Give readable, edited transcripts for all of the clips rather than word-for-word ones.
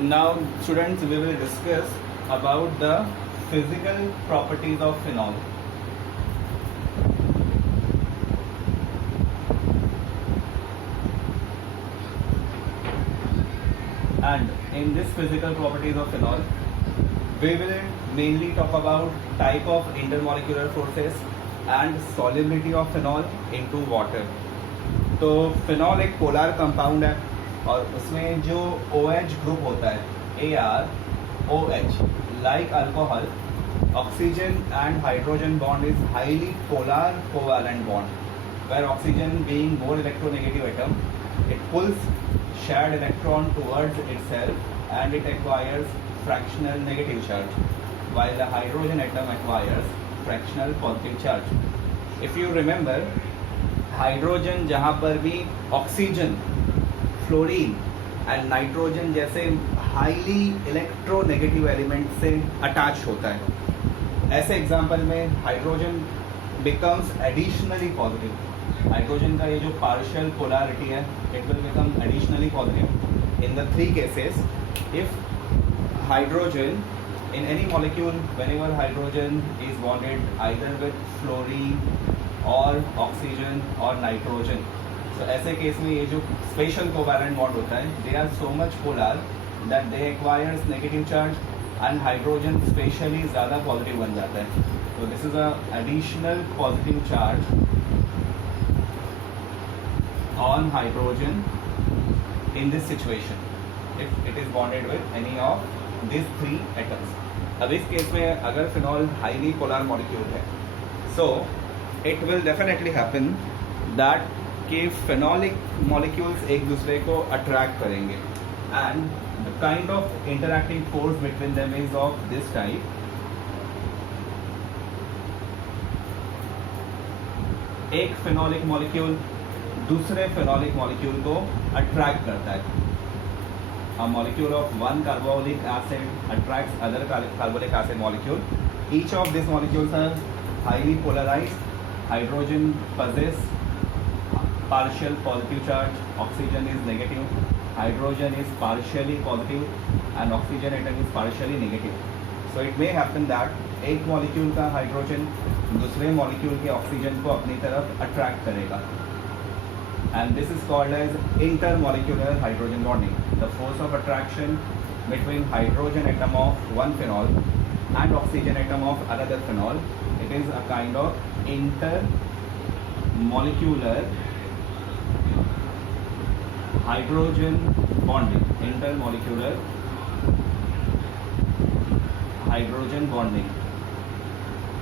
Now, students, we will discuss about the physical properties of phenol. And in this physical properties of phenol, we will mainly talk about type of intermolecular forces and solubility of phenol into water. तो phenol एक polar compound है और उसमें जो OH group होता है ArOH, like alcohol, oxygen and hydrogen bond is highly polar covalent bond, where oxygen being more electronegative atom, it pulls shared electron towards itself and it acquires fractional negative charge, while the hydrogen atom acquires fractional positive charge. If you remember, hydrogen जहाँ पर भी oxygen, fluorine and nitrogen जैसे highly electronegative element से attach होता है, ऐसे example में hydrogen becomes additionally positive. Hydrogen का ये जो पार्शियल पोलैरिटी है, it will become additionally positive in the three cases. If hydrogen in any molecule, whenever hydrogen is bonded either with fluorine or oxygen or nitrogen, so ऐसे case में ये जो special covalent bond होता है, they are so much polar that they acquires negative charge and hydrogen specially ज़्यादा positive बन जाता है. So this is a additional positive charge on hydrogen in this situation if it is bonded with any of these three atoms. अब इस case में अगर phenol highly polar molecule है, so it will definitely happen that कि phenolic molecules एक दूसरे को attract करेंगे and the kind of interacting force between them is of this type. एक फिनॉलिक मॉलिक्यूल दूसरे फिनॉलिक मॉलिक्यूल को अट्रैक्ट करता है. A molecule of one carbolic acid attracts other carbolic acid molecule. Each of these molecules are highly polarized. Hydrogen possesses partial positive charge, oxygen is negative, hydrogen is partially positive and oxygen atom is partially negative. So it may happen that एक molecule का hydrogen दूसरे molecule के oxygen को अपनी तरफ attract करेगा. And this is called as intermolecular hydrogen bonding. The force of attraction between hydrogen atom of one phenol and oxygen atom of another phenol, it is a kind of intermolecular hydrogen bonding. Intermolecular hydrogen bonding.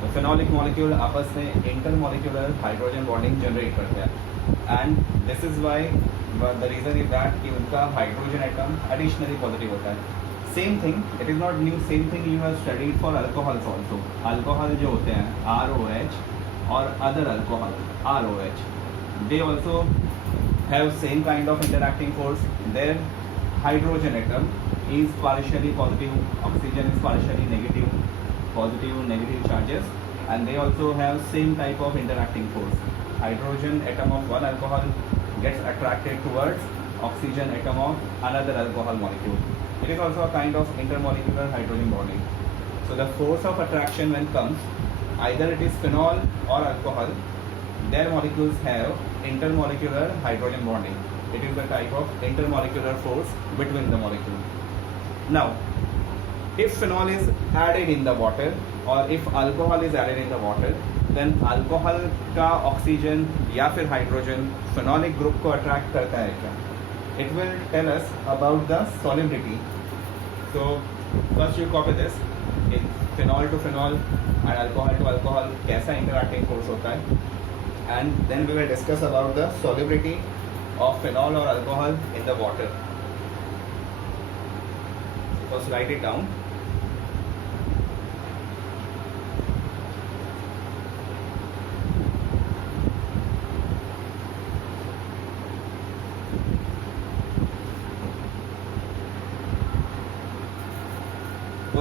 तो phenolic molecule आपस में intermolecular hydrogen bonding generate करते हैं. And this is why the reason is that कि उनका hydrogen atom additionally positive होता है. Same thing, it is not new, same thing you have studied for alcohols also. Alcohol जो होते हैं ROH और other alcohol ROH, they also have same kind of interacting force. There hydrogen atom is partially positive, oxygen is partially negative, positive negative charges, and they also have same type of interacting force. Hydrogen atom of one alcohol gets attracted towards oxygen atom of another alcohol molecule. It is also a kind of intermolecular hydrogen bonding. So the force of attraction when comes, either it is phenol or alcohol, their molecules have intermolecular hydrogen bonding. It is the type of intermolecular force between the molecule. Now, if phenol is added in the water or if alcohol is added in the water, then alcohol का oxygen या फिर hydrogen phenolic group को attract करता है क्या? It will tell us about the solubility. So first you copy this. In phenol to phenol and alcohol to alcohol कैसा interacting force होता है, and then we will discuss about the solubility of phenol or alcohol in the water. First write it down.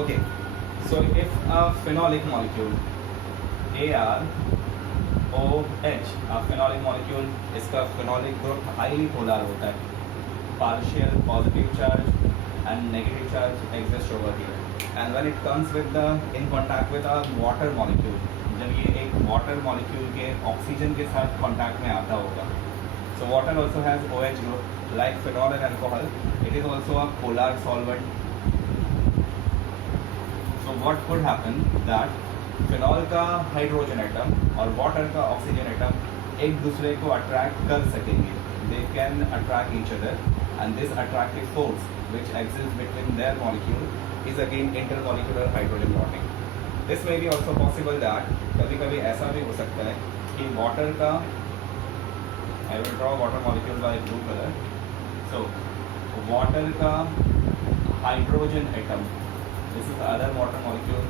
Okay, so if a phenolic molecule ArOH, a phenolic molecule, इसका phenolic group highly polar होता है, partial positive charge and and negative charge exists over here. And when it comes with the in contact with a water molecule, जब ये एक water molecule के oxygen के साथ contact में आता होगा, so water also has OH group like phenol and alcohol. It is also a polar solvent. So what could happen that phenol का hydrogen atom और water का oxygen atom एक दूसरे को attract कर सकेंगे. They can attract each other, and this attractive force which exists between their molecule is again intermolecular hydrogen bonding. This may be also possible that कभी कभी ऐसा भी हो सकता है कि water का, I will draw water molecule by blue color. So water का hydrogen atom, this is the other water molecule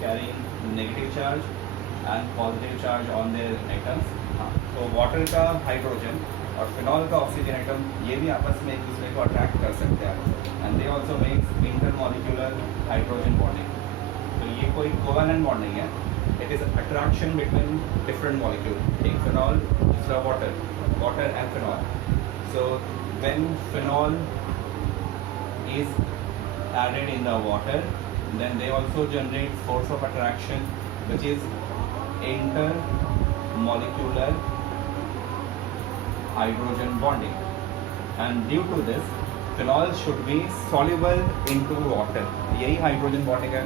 carrying negative charge and positive charge on their atoms. तो water का hydrogen और फिनॉल का oxygen atom ये भी आपस में एक दूसरे को अट्रैक्ट कर सकते हैं, and they also makes intermolecular hydrogen bonding. तो ये कोई कोवैलेंट बॉन्ड नहीं है, it is attraction between different molecule, एक फिनॉल दूसरा water and phenol. So when phenol is added in the water, then they also generate force of attraction which is intermolecular hydrogen bonding, and due to this phenol should be soluble into water. यही hydrogen bonding है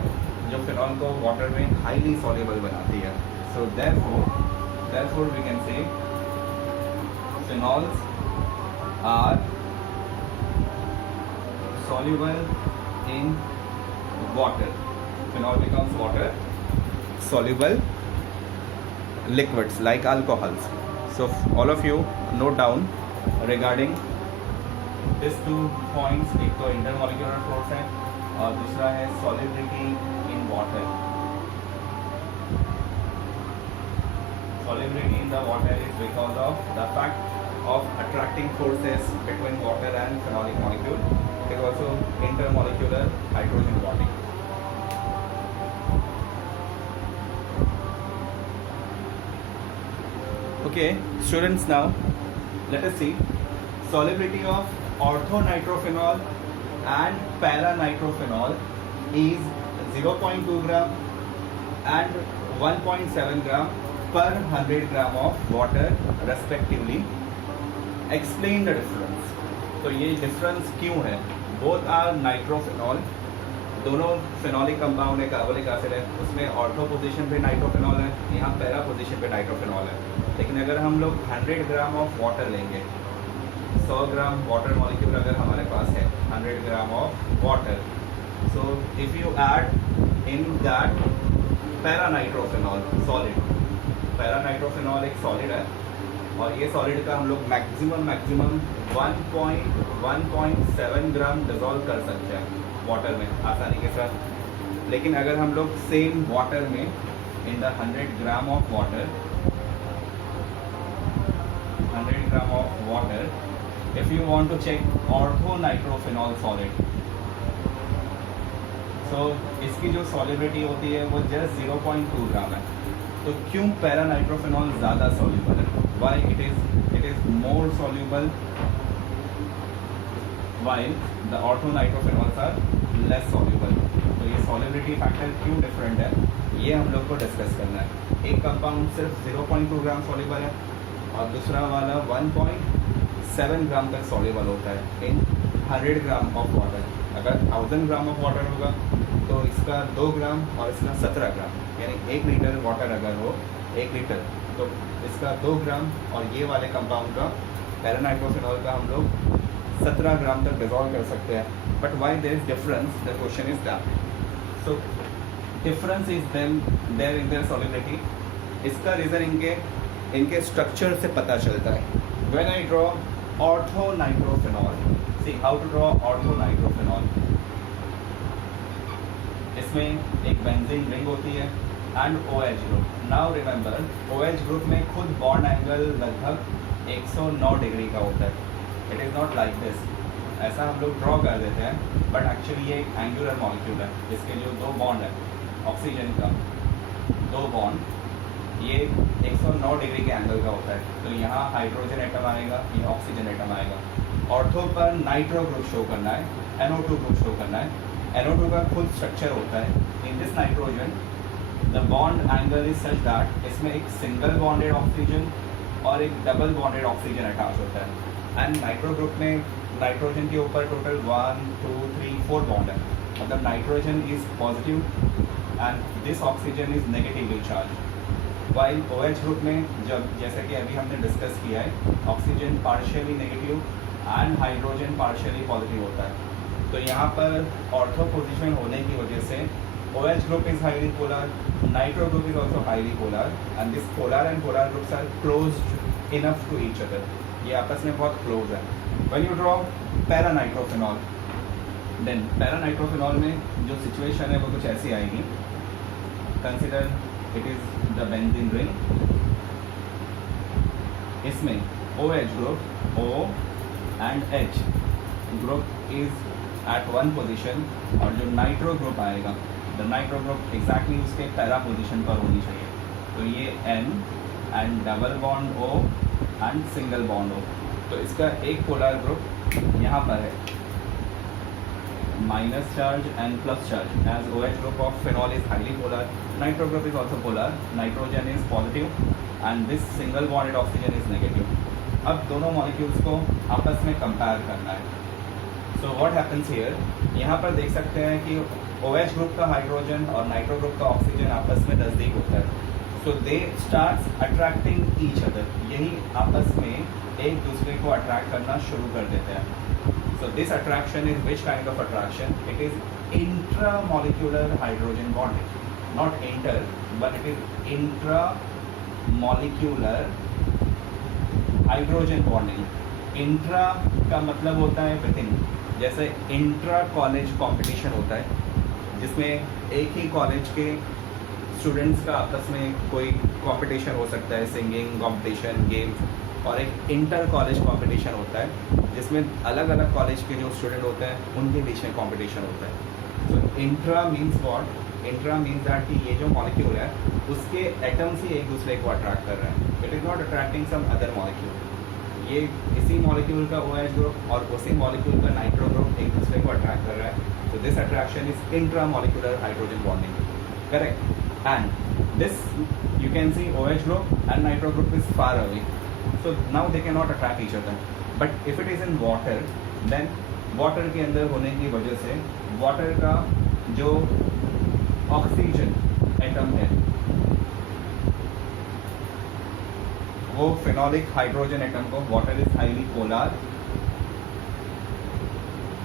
जो phenol को water में highly soluble बनाती है. So therefore we can say phenols are soluble in water. Phenol becomes water soluble liquids like alcohols. So all of you note down regarding these 2 points. एक तो intermolecular force है और दूसरा है solubility in water. Solubility in the water is because of the fact of attracting forces between water and phenolic molecule. It is also intermolecular hydrogen bonding. Okay, students, now let us see solubility of orthonitrophenol and paranitrophenol is 0.2 gram and 1.7 gram per 100 gram of water respectively. Explain the difference. तो ये difference क्यों है? Both are nitrophenol. दोनों phenolic compound है, carbolic acid है, उसमें ortho position पे नाइट्रोफेनॉल है, यहाँ पैरा पोजीशन पे नाइट्रोफेनॉल है. लेकिन अगर हम लोग 100 ग्राम ऑफ वाटर लेंगे, 100 ग्राम वाटर मॉलिक्यूल अगर हमारे पास है, 100 gram of water, so if you add in that paranitrophenol solid, paranitrophenol एक सॉलिड है और ये सॉलिड का हम लोग मैक्सिमम 1.7 ग्राम डिजोल्व कर सकते हैं वाटर में आसानी के साथ. लेकिन अगर हम लोग सेम वाटर में in the 100 gram of water, 100 gram of water, if you want to check orthonitrophenol solid, so इसकी जो सॉल्युबिलिटी होती है वो जस्ट 0.2 ग्राम है. तो क्यों पैरानाइट्रोफेनॉल ज़्यादा सॉल्युबल है? Why it is more soluble while the orthonitrophenol are less soluble. तो ये solubility factor क्यों different है, ये हम लोग को डिस्कस करना है. एक कंपाउंड सिर्फ 0.2 ग्राम soluble है और दूसरा वाला 1.7 ग्राम तक soluble होता है इन 100 ग्राम ऑफ वाटर. अगर 1000 ग्राम ऑफ वाटर होगा तो इसका 2 ग्राम और इसका 17 ग्राम, यानी 1 लीटर वाटर अगर हो 1 लीटर तो इसका 2 ग्राम और ये वाले कंपाउंड का पैरानाइट्रोफेनॉल का हम लोग 17 ग्राम तक डिजॉल्व कर सकते हैं. But why there is difference, the question is that. So difference is there in their solubility. इसका रीज़न इनके स्ट्रक्चर से पता चलता है. When I draw orthonitrophenol, see how to draw orthonitrophenol. इसमें एक बेंजीन रिंग होती है and OH group. Now remember OH group में खुद बॉन्ड एंगल लगभग 109 डिग्री का होता है. It is not like this, ऐसा हम लोग ड्रॉ कर देते हैं, बट एक्चुअली ये एक एंगुलर मॉलिक्यूल है. इसके जो 2 बॉन्ड है ऑक्सीजन का, 2 बॉन्ड, ये 109 डिग्री के एंगल का होता है. तो यहाँ हाइड्रोजन एटम आएगा, ये ऑक्सीजन एटम आएगा. ऑर्थो पर नाइट्रो ग्रुप शो करना है NO2 ग्रुप शो करना है। NO2 का खुद स्ट्रक्चर होता है। In this nitrogen the bond angle is such that इसमें एक सिंगल बॉन्डेड ऑक्सीजन और एक डबल बॉन्डेड ऑक्सीजन अटैच होता है। एंड नाइट्रो ग्रुप में नाइट्रोजन के ऊपर टोटल 1 2 3 4 बॉन्ड है, मतलब nitrogen is positive and this oxygen is negatively charge. While OH group में जब जैसे कि अभी हमने डिस्कस किया है, oxygen partially negative and hydrogen partially positive होता है। तो यहाँ पर ऑर्थो पोजिशन होने की वजह से OH group is highly polar, nitro group is also highly polar and this polar and polar groups are closed enough to each other, ये आपस में बहुत क्लोज है। When you draw para nitrophenol, then para nitrophenol में जो situation है वो कुछ ऐसी आएगी। Consider it is the benzene ring, इसमें OH group O and H group is at one position और जो नाइट्रो ग्रुप आएगा, द नाइट्रो ग्रुप एग्जैक्टली उसके पैरा पोजिशन पर होनी चाहिए। तो ये N and double bond O and single bond O, तो इसका एक पोलर ग्रुप यहाँ पर है, minus charge and plus charge, as OH group of phenol is highly polar, nitro group is also polar, nitrogen is positive and this single bonded oxygen is negative. अब दोनों molecules को आपस में compare करना है। सो व्हाट हैपन्स हियर, यहाँ पर देख सकते हैं कि OH ग्रुप का हाइड्रोजन और नाइट्रो ग्रुप का ऑक्सीजन आपस में नज़दीक होता है। So they start attracting each other, यही आपस में एक दूसरे को अट्रैक्ट करना शुरू कर देते हैं। So this attraction is which kind of attraction? It is intra molecular hydrogen bonding, not inter but it is intra molecular hydrogen bonding. Intra का मतलब होता है विद इन, जैसे इंट्रा कॉलेज कंपटीशन होता है जिसमें एक ही कॉलेज के स्टूडेंट्स का आपस में कोई कंपटीशन हो सकता है, सिंगिंग कंपटीशन, गेम्स, और एक इंटर कॉलेज कंपटीशन होता है जिसमें अलग अलग कॉलेज के जो स्टूडेंट होते हैं उनके बीच में कंपटीशन होता है। तो intra means what? Intra means that कि ये जो मॉलिक्यूल है उसके एटम्स ही एक दूसरे को अट्रैक्ट कर रहे हैं, it is not attracting some other molecule. ये इसी मॉलिक्यूल का OH ग्रुप और उसी मॉलिक्यूल का नाइट्रो ग्रुप एक दूसरे को अट्रैक्ट कर रहा है। So this attraction is intramolecular hydrogen bonding, correct? And this you can see OH group and nitro group is far away, so now they cannot attract each other. But if it is in water, then water के अंदर होने की वजह से water का जो oxygen atom है वो फिनॉलिक हाइड्रोजन एटम को, water is highly polar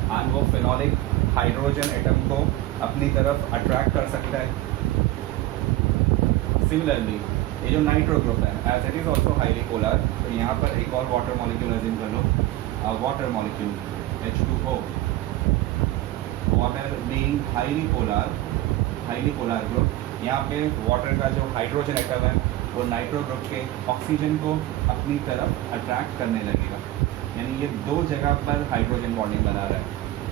and वो फिनॉलिक हाइड्रोजन एटम को अपनी तरफ अट्रैक्ट कर सकता है। सिमिलरली ये जो नाइट्रो ग्रुप है as it is also highly polar, तो यहाँ पर एक और वाटर मॉलिक्यूल अज्यूम कर लो, water molecule H2O, water being highly polar group, यहाँ पे वाटर का जो हाइड्रोजन एटम है वो नाइट्रो ग्रुप के ऑक्सीजन को अपनी तरफ अट्रैक्ट करने लगेगा, यानी ये दो जगह पर हाइड्रोजन बॉन्डिंग बना रहा है।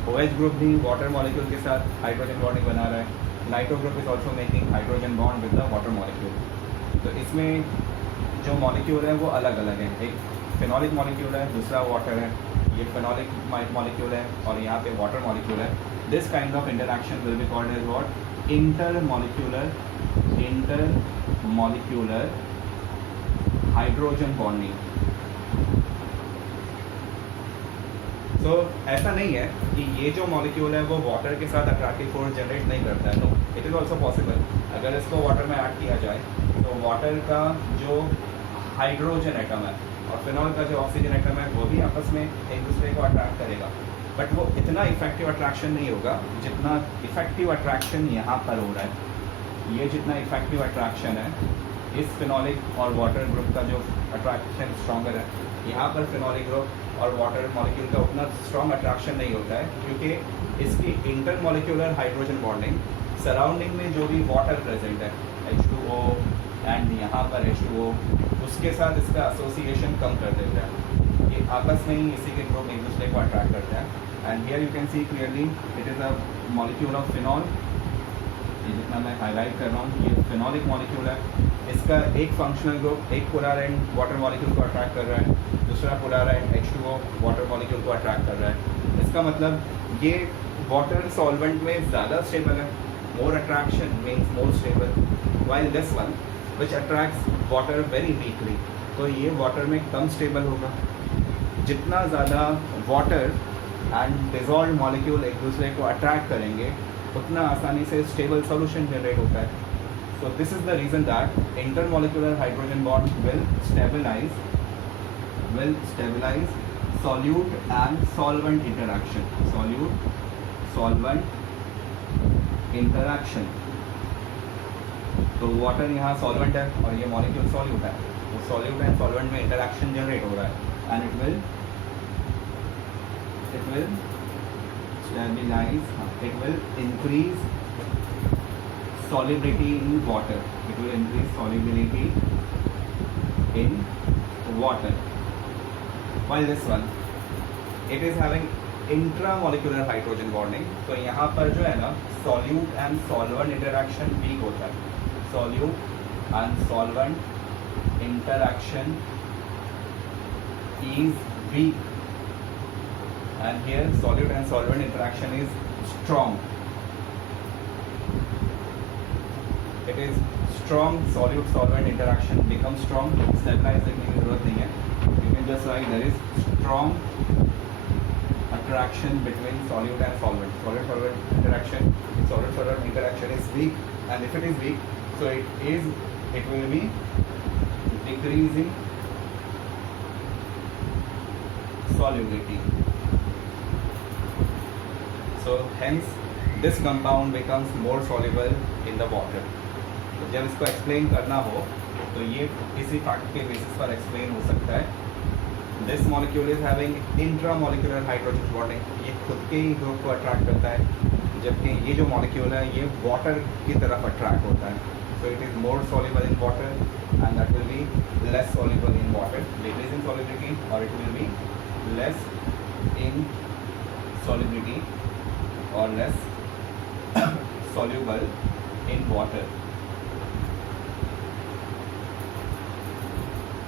OH ग्रुप भी वाटर मॉलिक्यूल के साथ हाइड्रोजन बॉन्डिंग बना रहा है, nitro group is also making hydrogen bond with the water molecule. तो इसमें जो मॉलिक्यूल है वो अलग अलग है, एक फिनॉलिक मॉलिक्यूल है, दूसरा वाटर है, ये फिनॉलिक मॉलिक्यूल है और यहाँ पे वाटर मॉलिक्यूल है। This kind of interaction will be called as what? Intermolecular hydrogen bonding. तो ऐसा नहीं है कि ये जो मॉलिक्यूल है वो वाटर के साथ अट्रैक्टिव फोर्स जनरेट नहीं करता है, no, it is also possible. अगर इसको वाटर में ऐड किया जाए तो वाटर का जो हाइड्रोजन एटम है और फिनॉल का जो ऑक्सीजन एटम है वो भी आपस में एक दूसरे को अट्रैक्ट करेगा, बट वो इतना इफेक्टिव अट्रैक्शन नहीं होगा जितना इफेक्टिव अट्रैक्शन यहाँ पर हो रहा है। ये जितना इफेक्टिव अट्रैक्शन है इस फिनॉलिक और वाटर ग्रुप का जो अट्रैक्शन स्ट्रॉन्गर है, यहाँ पर फिनॉलिक ग्रुप और वाटर मॉलिक्यूल का उतना स्ट्रॉन्ग अट्रैक्शन नहीं होता है, क्योंकि इसकी इंटरमॉलिक्यूलर हाइड्रोजन बॉन्डिंग सराउंडिंग में जो भी वाटर प्रेजेंट है H2O एंड यहाँ पर H2O, उसके साथ इसका एसोसिएशन कम कर देता है। ये आपस में ही इसी के ग्रुप एक दूसरे को अट्रैक्ट करते हैं। And here you can see clearly it is a molecule of phenol, ये जितना मैं हाईलाइट कर रहा हूँ ये फिनॉलिक मॉलिक्यूल है। इसका एक फंक्शनल ग्रुप एक पोलर एंड वाटर मॉलिक्यूल को अट्रैक्ट कर रहा है, दूसरा polar and H2O water molecule को अट्रैक्ट कर रहा है। इसका मतलब ये वाटर सॉल्वेंट में ज़्यादा स्टेबल है, more attraction means more stable, while this one which attracts water very weekly, तो ये वाटर में कम स्टेबल होगा। जितना ज़्यादा वाटर एंड डिजॉल्व मॉलिक्यूल एक दूसरे को अट्रैक्ट करेंगे उतना आसानी से स्टेबल सॉल्यूशन जनरेट होता है। So this is the reason that intermolecular hydrogen bond will stabilize solute and solvent interaction, solute solvent interaction। तो वाटर यहाँ सॉल्वेंट है और ये मॉलिक्यूल सॉल्यूट है, तो सॉल्यूट एंड सॉल्वेंट में इंटरेक्शन जनरेट हो रहा है and it will stabilize, it will increase solubility in water, it will increase solubility in water, while this one it is having intramolecular hydrogen bonding। तो यहाँ पर जो है ना solute and solvent interaction weak होता है, solute and solvent interaction is weak and here solute and solvent interaction is strong, it is strong, solute solvent interaction becomes strong। stabilize लिखने की जरूरत नहीं है, you can just write there is strong attraction between solute and solvent, solute solvent interaction is weak, and if it is weak so it will be decreasing solubility, so hence this compound becomes more soluble in the water। तो जब इसको explain करना हो तो ये इसी fact के basis पर एक्सप्लेन हो सकता है। This molecule is having intramolecular hydrogen bonding, ये खुद के ही ग्रुप को अट्रैक्ट करता है, जबकि ये जो मॉलिक्यूल है ये वाटर की तरफ अट्रैक्ट होता है। So it is more soluble in water and that will be less soluble in water, decrease in solubility, और it will be less in solubility or less soluble in water।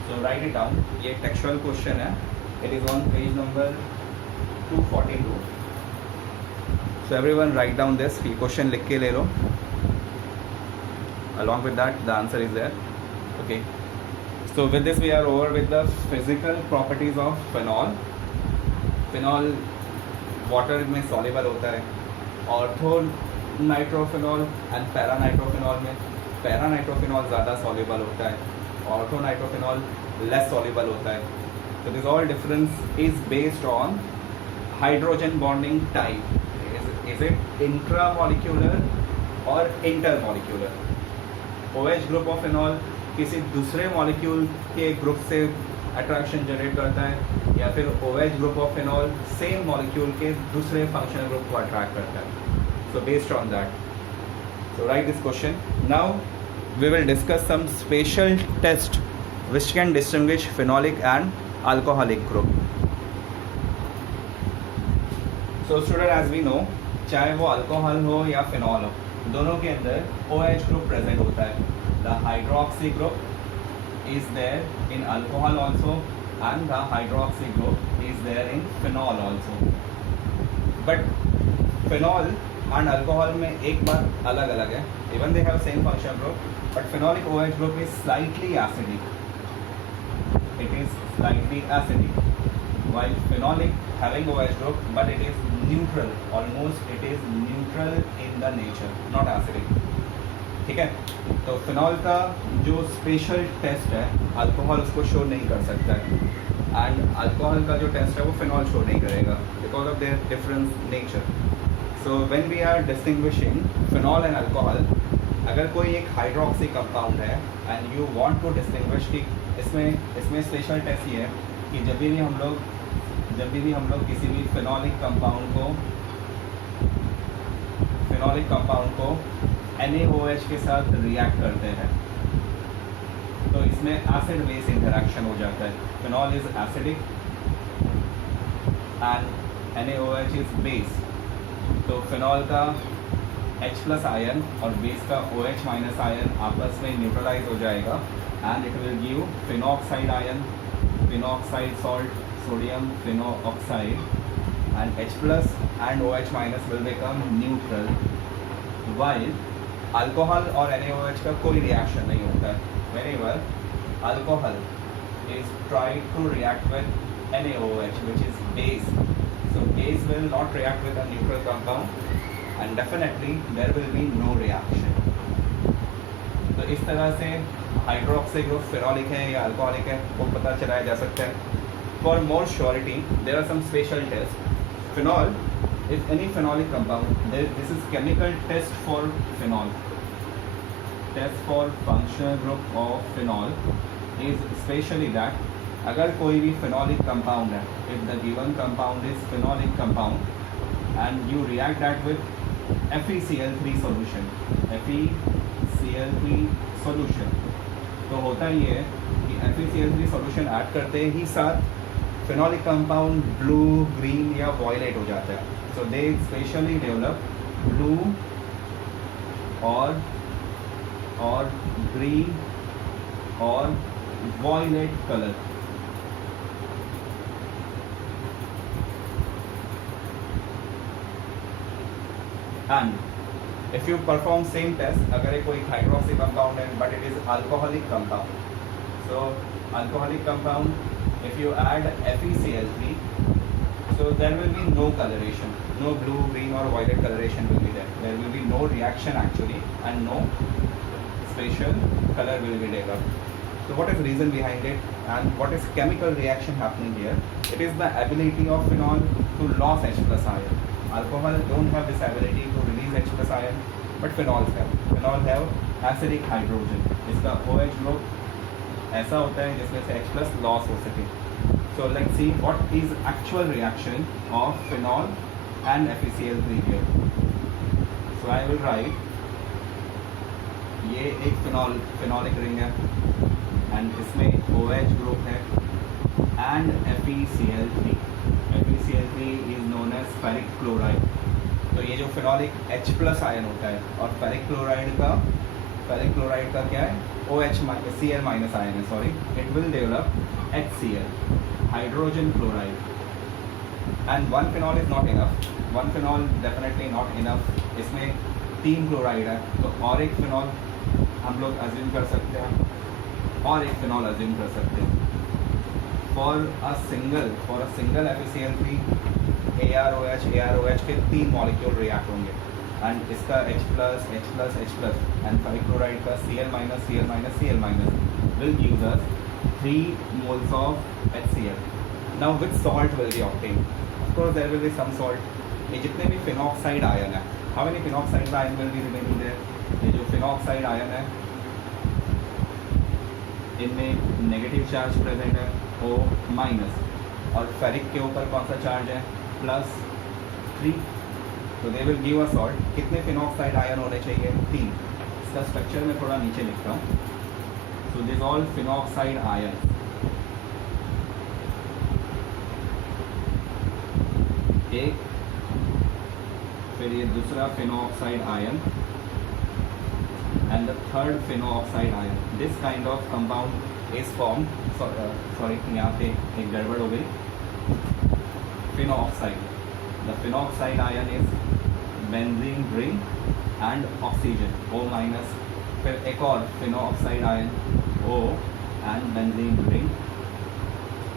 So write it down, ये textual question है, it is on page number 242। So everyone write down this, ये question लिख के ले लो, along with that the answer is there। Okay, so with this we are over with the physical properties of phenol। phenol water में soluble होता है, ortho nitrophenol and para nitrophenol में para nitrophenol ज़्यादा soluble होता है, ortho nitrophenol less soluble होता है। तो this all difference is based on hydrogen bonding type, is it intramolecular और intermolecular. OH group of phenol किसी दूसरे मॉलिक्यूल के ग्रुप से अट्रैक्शन जनरेट करता है, या फिर OH group of phenol same molecule के दूसरे फंक्शनल ग्रुप को अट्रैक्ट करता है। So based on that, so write this question. Now we will discuss some special test which can distinguish phenolic and alcoholic group. So student, as we know, चाहे वो alcohol हो या phenol हो, दोनों के अंदर OH ग्रुप प्रेजेंट होता है। The hydroxy group is there in alcohol also and the hydroxy group is there in phenol also, but phenol and alcohol में एक बात अलग अलग है, even they have same functional group, but phenolic OH group is slightly acidic, it is slightly acidic, while phenolic having OH group but it is neutral, almost it is neutral in the nature, not acidic। ठीक है, तो phenol का जो special test है alcohol उसको show नहीं कर सकता है, एंड अल्कोहल का जो टेस्ट है वो फिनॉल शो नहीं करेगा because of their difference nature. So when we are distinguishing phenol and alcohol, अगर कोई एक हाइड्रोक्सी कंपाउंड है and you want to distinguish कि इसमें स्पेशल टेस्ट ये है कि जब भी हम लोग किसी भी फिनॉलिक कंपाउंड को NaOH के साथ रिएक्ट करते हैं तो इसमें एसिड बेस इंटरेक्शन हो जाता है। Phenol is acidic and NaOH is base, तो फिनॉल का H+ आयन और बेस का OH- आयन आपस में न्यूट्रलाइज हो जाएगा and it will give phenoxide ion, phenoxide salt, sodium phenoxide and H plus and OH minus will become neutral, while alcohol और NaOH का कोई reaction नहीं होता है. Whenever alcohol is tried to react with NaOH, which is base, so base will not react with a neutral compound and definitely there will be no reaction. तो इस तरह से हाइड्रोक्सी ग्रुप फेनोलिक है या alcoholic है वो पता चलाया जा सकता है. For more surety, there are some special tests. Phenol, if any phenolic compound, this is chemical test for phenol. Test for functional group of phenol is especially that अगर कोई भी phenolic compound है, if the given compound is phenolic compound and you react that with FeCl3 solution, FeCl3 solution, तो होता ये है कि FeCl3 solution add करते ही साथ phenolic compound ब्लू, ग्रीन या वॉयलेट हो जाता है. So they specially develop blue और ग्रीन और violet colour. And if you perform same test, अगर ये कोई हाइड्रोक्सी कंपाउंड है but it is alcoholic compound, so alcoholic compound if you add FeCl3, so there will be no coloration, no blue, green or violet coloration will be there. There will be no reaction actually and no special color will be developed. So what is the reason behind it and what is chemical reaction happening here? It is the ability of phenol to lose H plus ion. Alcohol don't have this ability to release H plus ion, but phenols have. Phenol have acidic hydrogen. इसका OH group ऐसा होता है जिसमें से H plus loss हो सके. So let's see what is actual reaction of phenol and FeCl3 here. So I will write, ये एक phenolic ring है and इसमें OH group है and FeCl3. FeCl3 is known as ferric chloride. तो ये जो phenolic H plus आयन होता है और ferric chloride का क्या है? OH Cl minus ion है, sorry, it will develop HCl, hydrogen chloride. And one phenol is not enough. One phenol definitely not enough. इसमें 3 क्लोराइड है, तो और एक फिनॉल हम लोग अज्यूम कर सकते हैं, और एक फिनॉल अज्यूम कर सकते हैं. For a single FeCl3, AROH के 3 मॉलिक्यूल रिएक्ट होंगे and इसका H plus and ferric chloride का Cl minus will give us 3 moles of HCl. Now which salt will be obtained? Of course there will be some salt. ये जितने भी phenoxide ion है, how many phenoxide ion will be remaining there? ये जो phenoxide ion है इनमें negative charge present है O minus, और फेरिक के ऊपर कौन सा चार्ज है? +3. तो they will give a salt. कितने फिनॉक्साइड आयन होने चाहिए? 3. इसका स्ट्रक्चर मैं थोड़ा नीचे लिखता हूँ. So this all phenoxide ion, एक, फिर ये दूसरा phenoxide ion and the third phenoxide ion. This kind of compound is formed. Sorry, यहाँ पे एक गड़बड़ हो गई. Phenoxide. The phenoxide ion is benzene ring and oxygen O minus. फिर एक और phenoxide ion O and benzene ring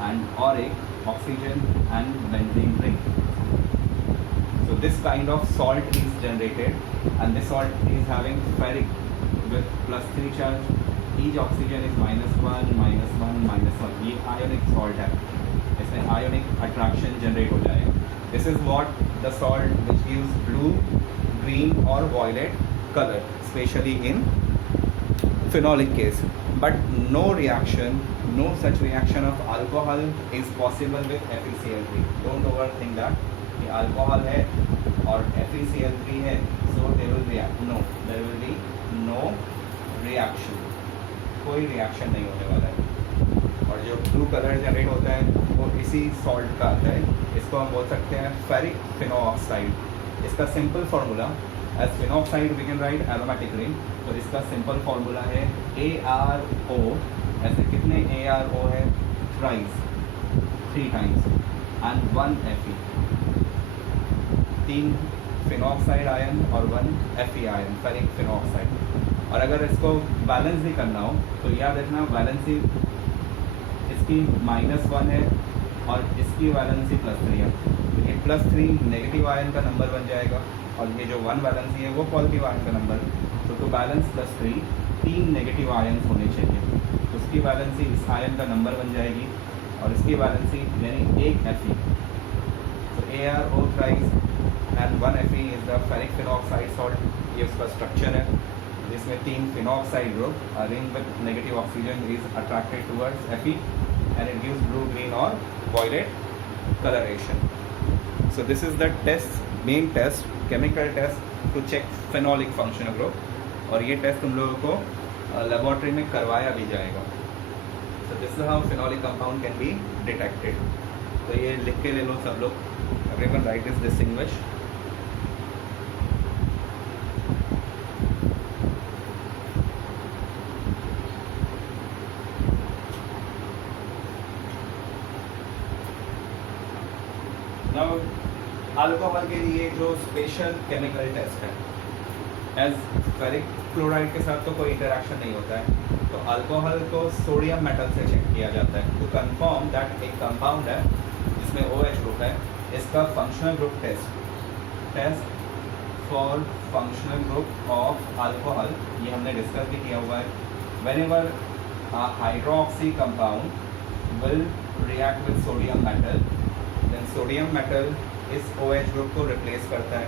and और एक oxygen and benzene ring. So this kind of salt is generated and this salt is having ferric with +3 charge. Each oxygen is -1. ये ionic salt है, इसमें ionic attraction generate हो जाएगा. This is what the salt which gives blue, green or violet color, especially in phenolic case. But no such reaction of alcohol is possible with FeCl3. Don't overthink that. ये alcohol है और FeCl3 है, so they will react. No, there will be no reaction. कोई reaction नहीं होने वाला है. और जो ब्लू कलर जनरेट होता है वो इसी सॉल्ट का आता है. इसको हम बोल सकते हैं फेरिक फिनॉक्साइड. इसका simple formula, as phenoxide we can write aromatic ring, तो इसका सिंपल फार्मूला है ARO. ऐसे कितने ARO है? Thrice, 3 times and 1 Fe. 3 phenoxide ion और 1 Fe आयन, फेरिक फिनॉक्साइड। और अगर इसको बैलेंस भी करना हो तो याद रखना वैलेंसी इसकी -1 है और इसकी वैलेंसी +3 है। तो ये +3 नेगेटिव आयन का नंबर बन जाएगा और ये जो 1 वैलेंसी है वो पॉजिटिव आयन का नंबर। तो टू बैलेंस +3 3 नेगेटिव आयन्स होने चाहिए, तो उसकी वैलेंसी इस आयन का नंबर बन जाएगी और इसकी वैलेंसी यानी 1 Fe। तो ArO thrice and 1 Fe is the ferric phenoxide salt. ये उसका स्ट्रक्चर है जिसमें 3 phenoxide group arrange with negative oxygen is attracted towards Fe and it gives blue, green or violet coloration. So this is the main test, chemical test to check phenolic functional group, और ये test तुम लोगों को laboratory में करवाया भी जाएगा। So this is how phenolic compound can be detected. तो ये लिख के ले लो सब लोग, everyone write this distinguish। Alcohol के लिए जो स्पेशल केमिकल टेस्ट है, एज फेरिक क्लोराइड के साथ तो कोई इंटरेक्शन नहीं होता है, तो अल्कोहल को सोडियम मेटल से चेक किया जाता है टू कंफर्म दैट एक कंपाउंड है जिसमें OH ग्रुप है। इसका functional group test for functional group of alcohol, ये हमने डिस्कस भी किया हुआ है। Whenever hydroxy compound will react with sodium metal, then sodium metal इस OH ग्रुप को रिप्लेस करता है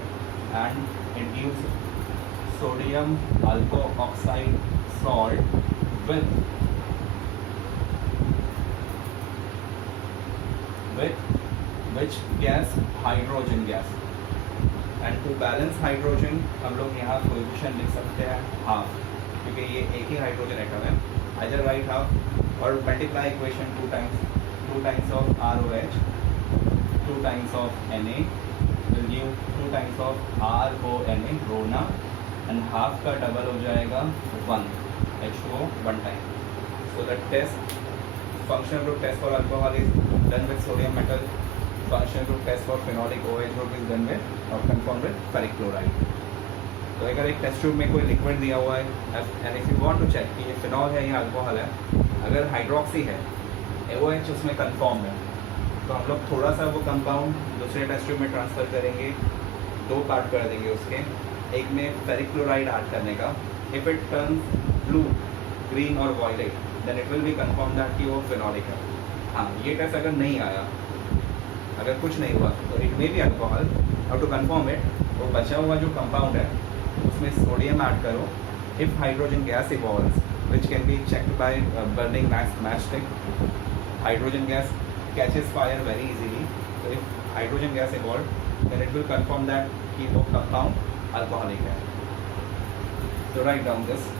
and it gives sodium alkoxide salt with which gas? Hydrogen gas. And to balance hydrogen हम लोग यहाँ कोएफिशिएंट लिख सकते हैं हाफ, क्योंकि ये एक ही हाइड्रोजन एटम है। either write half or multiply equation 2 times of ROH, 2 times of Na will give 2 times of RONA, रोना, and half का डबल हो जाएगा 1 H2O 1 time. So the test, functional group test for alcohol is done with sodium metal. Functional group test for phenolic OH group is done with or confirmed with ferric chloride. तो अगर एक test tube में कोई liquid दिया हुआ है and if you want to check कि ये फिनॉल है या अल्कोहल है, अगर हाइड्रोक्सी है, OH उसमें कंफर्म है, तो हम लोग थोड़ा सा वो कंपाउंड दूसरे टेस्ट ट्यूब में ट्रांसफ़र करेंगे, 2 पार्ट कर देंगे उसके, एक में फेरिक क्लोराइड ऐड करने का। If it turns blue, green और violet, then it will be confirm that कि वो फिनॉलिक है। हाँ, ये टेस्ट अगर नहीं आया, अगर कुछ नहीं हुआ, तो इट मे बी अल्कोहल। और टू कंफर्म इट, वो बचा हुआ जो कंपाउंड है उसमें सोडियम ऐड करो। If hydrogen gas evolves, which can be checked by burning match stick, hydrogen gas catches fire very easily. तो if hydrogen gas evolve, then it will confirm that कि वो कंपाउंड अल्कोहलिक है। So write down this.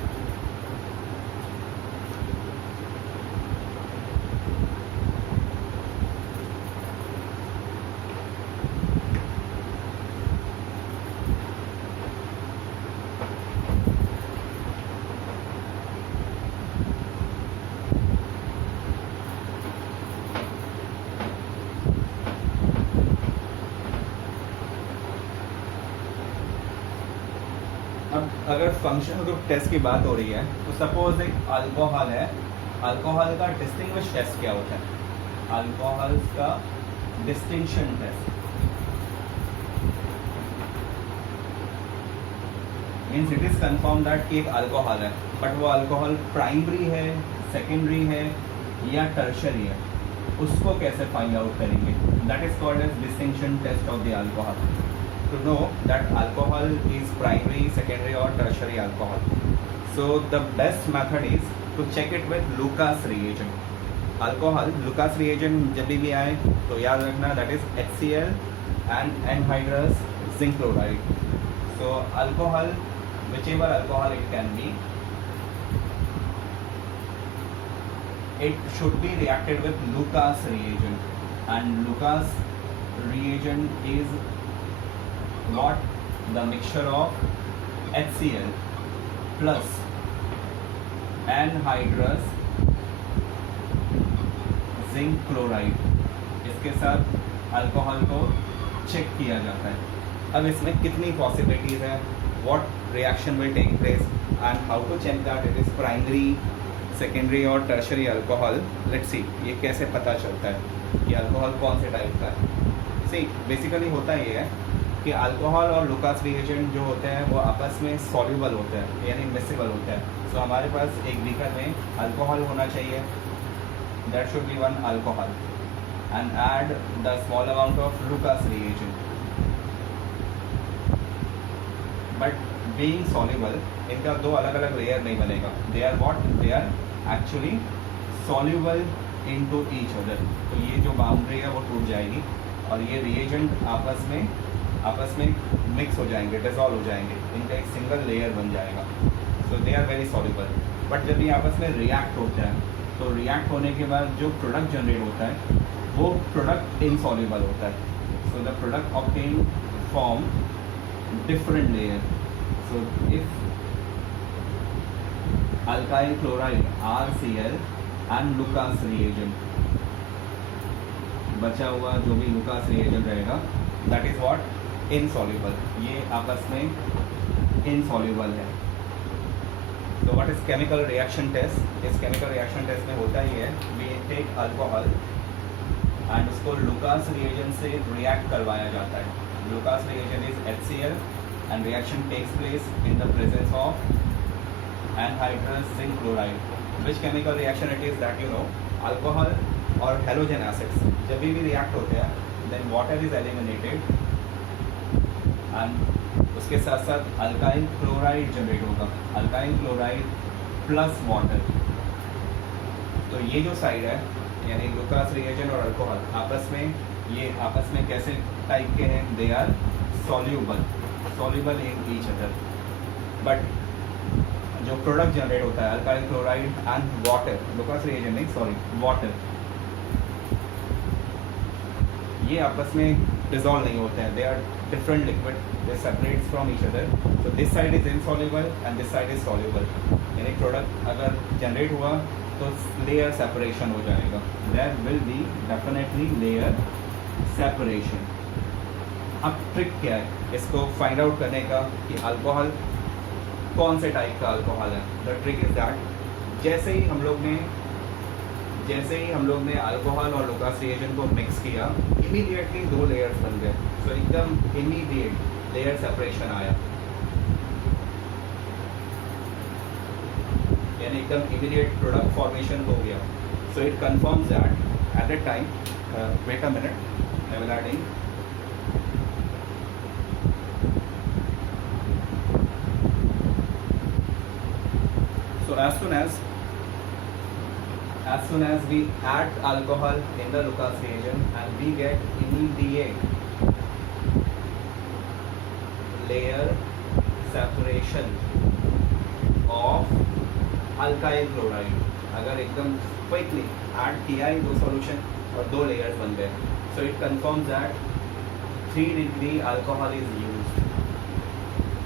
अब अगर functional group test की बात हो रही है, तो सपोज एक अल्कोहल है, अल्कोहल का डिस्टिंग्विश टेस्ट क्या होता है? अल्कोहल का distinction test means it is confirm that कि एक अल्कोहल है, बट वो अल्कोहल प्राइमरी है, सेकेंडरी है या टर्शरी है, उसको कैसे फाइंड आउट करेंगे? That is called as distinction test of the alcohol, to know that alcohol is primary, secondary or tertiary alcohol. So the best method is to check it with Lucas reagent. Alcohol Lucas reagent जब भी आए तो याद रखना that is HCl and anhydrous zinc chloride. So alcohol, whichever alcohol it can be, it should be reacted with Lucas reagent, and Lucas reagent is what? The mixture of HCl plus anhydrous zinc chloride, इसके साथ alcohol को check किया जाता है। अब इसमें कितनी possibilities है, what reaction will take place and how to check that it is primary, secondary और टर्शरी अल्कोहल। लेट्स सी ये कैसे पता चलता है कि अल्कोहल कौन से टाइप का है। सी बेसिकली होता ये है कि अल्कोहल और लुकास रिएजेंट जो होते हैं वो आपस में सॉल्यूबल होते हैं, यानी मिक्सिबल होते हैं। सो हमारे पास एक बीकर में अल्कोहल होना चाहिए, that should be one alcohol, and add the small amount of Lucas reagent. But being soluble, इनका दो अलग अलग लेयर नहीं बनेगा। They are what, they are actually soluble into each other. तो ये जो बाउंड्री है वो टूट जाएगी और ये रिएजेंट आपस में मिक्स हो जाएंगे, डिसॉल्व हो जाएंगे, इनका एक सिंगल लेयर बन जाएगा। So they are very soluble. But जब ये आपस में रिएक्ट होते हैं तो रिएक्ट होने के बाद जो प्रोडक्ट जनरेट होता है वो प्रोडक्ट इनसॉल्यूबल होता है। So the product obtain form different layer. So if alkyl chloride RCl and Lucas reagent, बचा हुआ जो भी Lucas reagent रहेगा that is what insoluble, ये आपस में insoluble है। So what is chemical reaction test? इस chemical reaction test में होता ही है, we take alcohol and उसको Lucas reagent से react करवाया जाता है। Lucas reagent is HCl and reaction takes place in the presence of anhydrous zinc chloride. Which chemical reaction it is that you know? Alcohol or halogen acids जब भी react होते हैं then water is eliminated and उसके साथ साथ alkyl chloride generate होगा, alkyl chloride plus water। तो ये जो साइड है यानी लुकास रिएजेंट और अल्कोहल आपस में कैसे टाइप के हैं? They are soluble in each other. But जो प्रोडक्ट जनरेट होता है alkyl chloride and water, Lucas reagent नहीं सॉरी वाटर, ये आपस में डिसॉल्व नहीं होते हैं। They are different liquid, they separates from each other. So this side is insoluble and this side is soluble. यानी प्रोडक्ट अगर जनरेट हुआ तो लेयर सेपरेशन हो जाएगा। There will be definitely layer separation. अब ट्रिक क्या है इसको फाइंड आउट करने का कि अल्कोहल कौन से टाइप का अल्कोहल है? द ट्रिक इज दैट जैसे ही हम लोग ने अल्कोहल और लुकास रिएजेंट को मिक्स किया, इमीडिएटली दो लेयर्स बन गए। सो एकदम इमीडिएट लेयर सेपरेशन आया, यानी एकदम इमीडिएट प्रोडक्ट फॉर्मेशन हो गया। So it confirms that at that time, wait a minute, I will adding so as soon as we add alcohol in the Lucas reagent and we get immediate layer separation of alkyl chloride। अगर एकदम quickly add किया ही दो solution और दो layers बन गए, सो it confirms that 3 degree alcohol is used.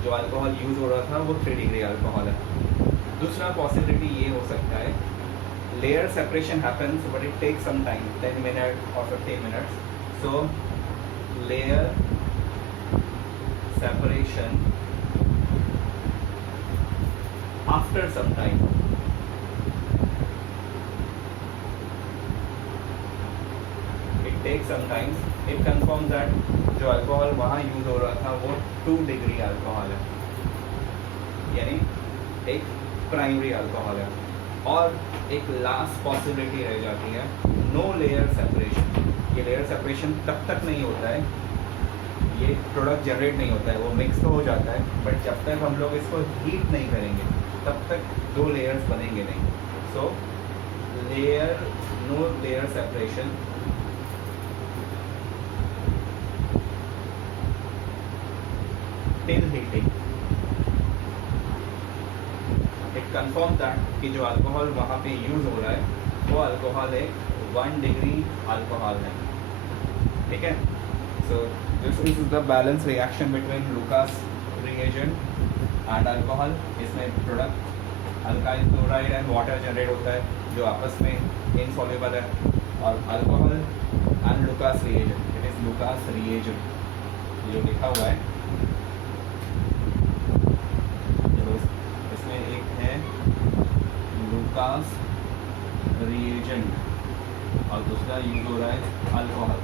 जो alcohol use हो रहा था वो 3 डिग्री अल्कोहल है। दूसरा पॉसिबिलिटी ये हो सकता है, layer separation happens but it take some time, 10 minute और 15 minutes. So layer separation after some time, it take some time, it confirm that जो अल्कोहल वहाँ यूज हो रहा था वो 2 डिग्री अल्कोहल है, यानी एक प्राइमरी अल्कोहल है। और एक लास्ट पॉसिबिलिटी रह जाती है, नो लेयर सेपरेशन। ये लेयर सेपरेशन तब तक नहीं होता है, ये प्रोडक्ट जनरेट नहीं होता है, वो मिक्स तो हो जाता है बट जब तक हम लोग इसको हीट नहीं करेंगे तब तक दो लेयर्स बनेंगे नहीं। So no layer separation till heating. It confirm that कि जो अल्कोहल वहाँ पे यूज हो रहा है वो अल्कोहल एक 1 डिग्री अल्कोहल है। ठीक है, so this is the balance reaction between Lucas reagent and alcohol. इसमें product alkyl chloride and water generate होता है जो आपस में इनसॉल्युबल है, और alcohol and Lucas reagent, it is Lucas reagent. जो लिखा हुआ है, चलो इसमें एक है लुकास रिएजेंट और दूसरा यूज हो रहा है alcohol.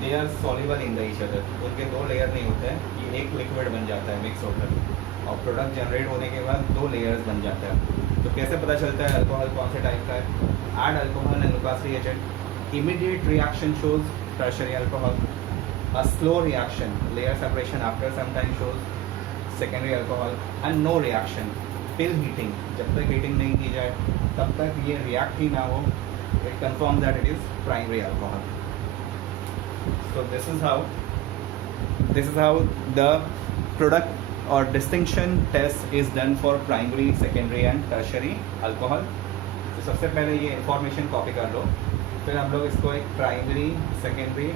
They are soluble in the each other, उनके दो लेयर नहीं होते हैं, ये एक लिक्विड बन जाता है मिक्स होकर, और प्रोडक्ट जनरेट होने के बाद दो लेयर्स बन जाता है। तो कैसे पता चलता है अल्कोहल कौन से टाइप का है? Add alcohol and Lucas reagent, immediate reaction shows tertiary alcohol, a slow reaction layer separation after some time shows secondary alcohol, and no reaction till heating, जब तक हीटिंग नहीं की जाए तब तक ये रिएक्ट ही ना हो, it confirms that it is primary alcohol. So this is how the product or distinction test is done for primary, secondary and tertiary alcohol. तो सबसे पहले ये इंफॉर्मेशन कॉपी कर लो, फिर हम लोग इसको एक प्राइमरी, सेकेंडरी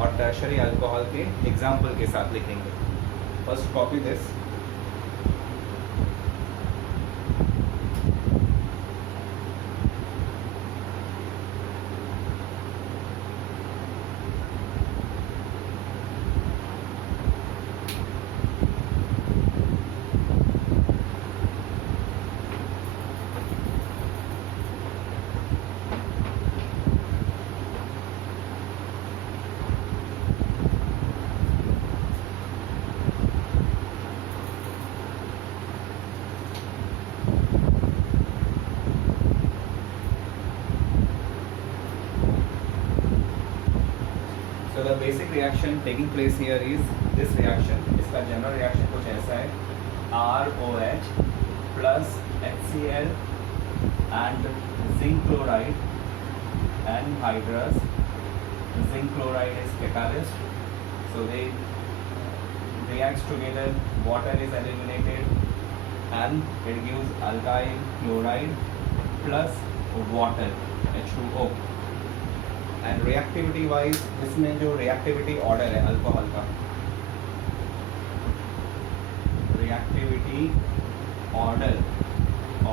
और टर्शरी अल्कोहल के एग्जाम्पल के साथ लिखेंगे. First copy this. So the basic reaction taking place here is this reaction. इसका general reaction कुछ ऐसा है, ROH plus HCl and zinc chloride and hydrous. Zinc chloride is catalyst, so they reacts together. Water is eliminated and it gives alkyl chloride plus water H2O. And reactivity wise इसमें जो reactivity order है alcohol का, reactivity order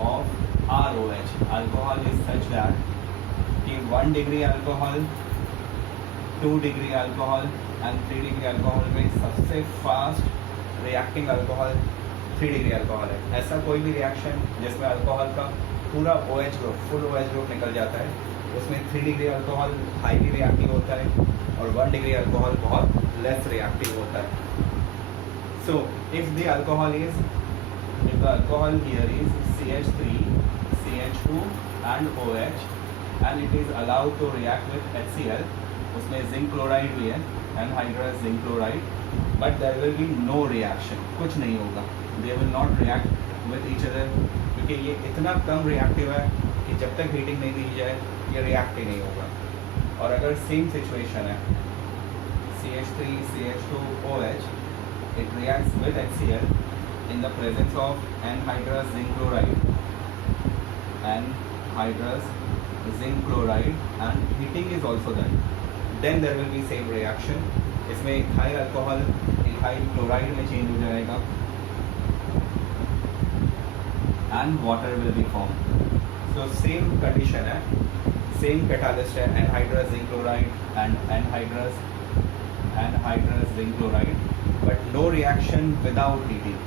of ROH alcohol is such that कि 1 degree alcohol, 2 degree alcohol and 3 degree alcohol में सबसे fast reacting alcohol 3 degree alcohol है. ऐसा कोई भी रिएक्शन जिसमें अल्कोहल का पूरा OH group, full OH group निकल जाता है, उसमें 3 डिग्री अल्कोहल हाईली रिएक्टिव होता है और 1 डिग्री अल्कोहल बहुत लेस रिएक्टिव होता है. So if the alcohol here is CH3, CH2 and OH and it is allowed to react with HCl, उसमें जिंक क्लोराइड भी है and hydrous zinc chloride, but there will be no reaction, कुछ नहीं होगा. They will not react with each other, क्योंकि ये इतना कम reactive है कि जब तक हीटिंग नहीं दी जाए ये रिएक्ट ही नहीं होगा. और अगर सेम सिचुएशन है CH3, CH2, OH, it reacts with HCl in the presence of anhydrous zinc chloride and hydrous zinc chloride, and heating is also done, then there will be same reaction. इसमें ethyl alcohol ethyl chloride में change हो जाएगा and water will be formed. So same condition है, same catalyst है, anhydrous zinc chloride and anhydrous zinc chloride, but no reaction without heating.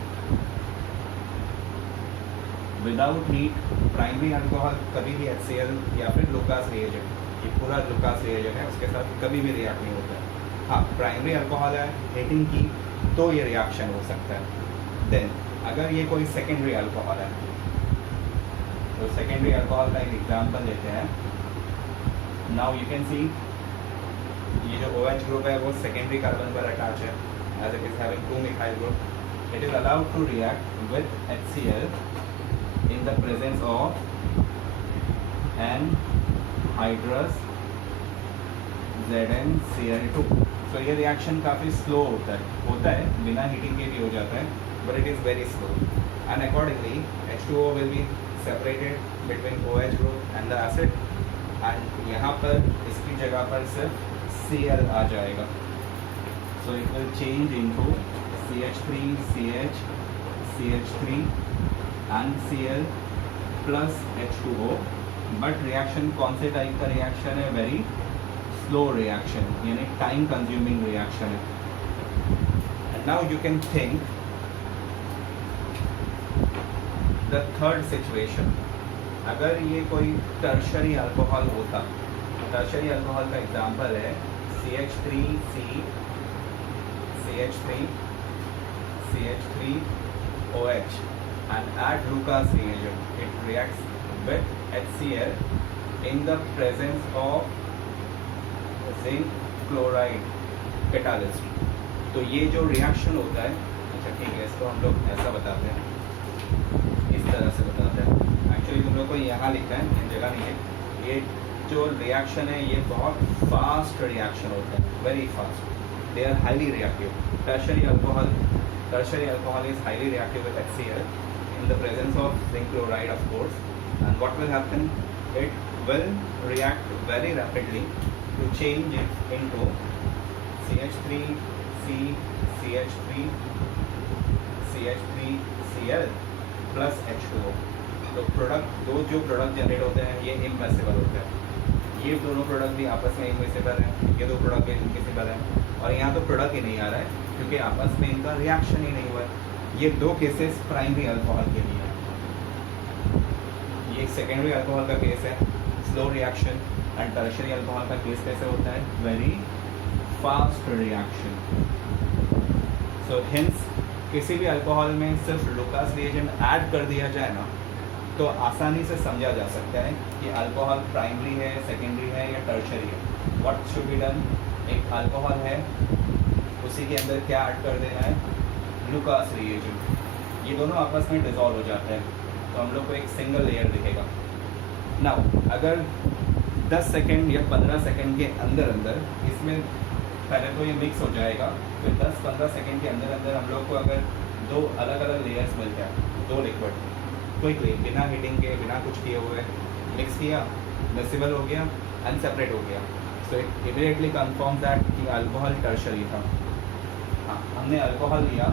Without heat, primary alcohol कभी भी HCl या फिर Lucas reagent, ये पूरा लुकास रिएजेंट है, उसके साथ कभी भी रिएक्ट नहीं होता है. हाँ, प्राइमरी अल्कोहल है, हीटिंग की तो ये रिएक्शन हो सकता है. देन अगर ये कोई सेकेंडरी अल्कोहल है, तो सेकेंडरी अल्कोहल का एक एग्जाम्पल लेते हैं. नाउ यू कैन सी ये जो OH ग्रुप है वो सेकेंडरी कार्बन पर अटैच है, as it is having 2 methyl group. It is allowed to react with HCl in the presence of anhydrous ZnCl2. तो ये रिएक्शन काफ़ी स्लो होता है, बिना हीटिंग के भी हो जाता है, but it is very slow. And accordingly H2O will be separated between OH group and the acid, and यहाँ पर इसकी जगह पर सिर्फ Cl आ जाएगा. So it will change into CH3, CH, CH3 and Cl plus H2O. But reaction कौन से type का रिएक्शन है? वेरी स्लो रिएक्शन, यानी टाइम कंज्यूमिंग रिएक्शन है. Now you can think the third situation, अगर ये कोई टर्शरी अल्कोहल होता, टर्शरी अल्कोहल का एग्जांपल है CH3OH and add Lucas reagent, it reacts with HCl in the presence of zinc chloride catalyst. तो ये जो रिएक्शन होता है, अच्छा ठीक है, इसको हम लोग ऐसा बताते हैं, इस तरह से बताते हैं। एक्चुअली तुम लोग को यहाँ लिखा है, इन जगह नहीं है। ये जो रिएक्शन है ये बहुत फास्ट रिएक्शन होता है, very fast, they are highly reactive. Tertiary alcohol is highly reactive with HCl in the presence of zinc chloride, of course, and what will happen, it will react very rapidly to change it into CH3CH3Cl plus H2O। तो product जो product generate होते हैं ये इम्मिसिबल होते हैं। ये दोनों product भी आपस में इम्मिसिबल हैं, ये दो प्रोडक्ट भी इम्मिसिबल हैं, और यहाँ तो प्रोडक्ट ही नहीं आ रहा है क्योंकि आपस में इनका रिएक्शन ही नहीं हुआ है। ये दो केसेस प्राइमरी अल्कोहल के लिए हैं। ये सेकेंडरी अल्कोहल का केस है, slow reaction, and tertiary alcohol का केस कैसे होता है, वेरी फास्ट रिएक्शन। सो हिंस किसी भी अल्कोहल में सिर्फ लुकास रिएजेंट ऐड कर दिया जाए ना, तो आसानी से समझा जा सकता है कि अल्कोहल प्राइमरी है, सेकेंडरी है या टर्शरी है। व्हाट शुड बी डन, एक अल्कोहल है उसी के अंदर क्या ऐड कर देना है, लुकास रिएजेंट। ये दोनों आपस में डिसॉल्व हो जाते हैं, तो हम लोग को एक सिंगल लेयर दिखेगा। नाउ अगर 10 सेकेंड या 15 सेकेंड के अंदर अंदर इसमें पहले तो ये मिक्स हो जाएगा, फिर 10-15 सेकेंड के अंदर अंदर हम लोग को अगर दो अलग अलग लेयर्स मिल जाए, दो लिक्विड क्विकली बिना हीटिंग के, बिना कुछ किए हुए मिक्स किया, मिक्सिबल हो गया, अनसेपरेट हो गया, so it immediately confirm that कि अल्कोहल टर्शरी था। हाँ, हमने अल्कोहल लिया,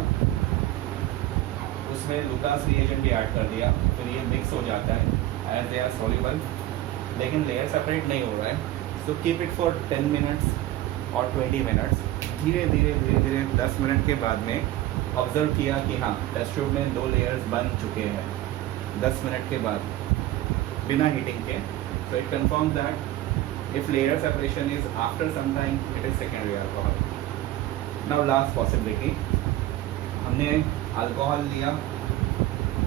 उसमें लुकास रिएजेंट भी ऐड कर दिया, फिर ये मिक्स हो जाता है एज दे आर सॉल्युबल, लेकिन लेयर सेपरेट नहीं हो रहा है। So keep it for 10 minutes और 20 मिनट्स। धीरे धीरे 10 मिनट के बाद में ऑब्जर्व किया कि हाँ, टेस्ट ट्यूब में 2 लेयर्स बन चुके हैं 10 मिनट के बाद बिना हीटिंग के। So it confirms that if layer separation is after some time, it is secondary alcohol. Now last possibility, हमने अल्कोहल लिया,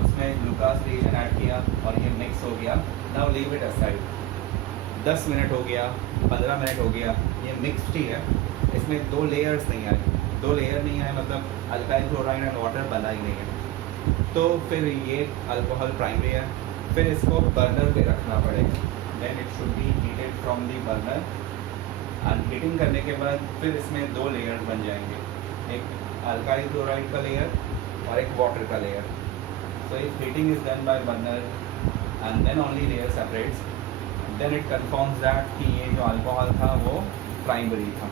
उसमें ग्लूकास रिएजेंट ऐड किया और ये मिक्स हो गया। Now leave it aside, 10 minute हो गया, 15 मिनट हो गया, ये मिक्स्ड ही है, इसमें 2 लेयर्स नहीं आए। 2 लेयर नहीं आए मतलब अल्काइल क्लोराइड एंड वाटर बना ही नहीं है, तो फिर ये अल्कोहल प्राइमरी है। फिर इसको बर्नर पे रखना पड़ेगा, then it should be heated from the burner, and heating करने के बाद फिर इसमें 2 लेयर्स बन जाएंगे, एक अल्काइल क्लोराइड का लेयर और एक वाटर का layer. So if heating is done by burner and then only layer separates, then it confirms that कि ये जो अल्कोहल था वो प्राइमरी था।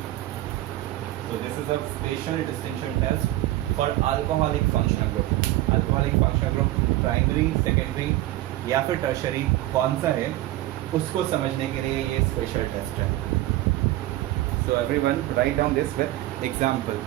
So this is a spatial distinction test for alcoholic functional group. Alcoholic functional group primary, secondary या फिर tertiary कौन सा है उसको समझने के लिए ये स्पेशल टेस्ट है। So everyone write down this with example.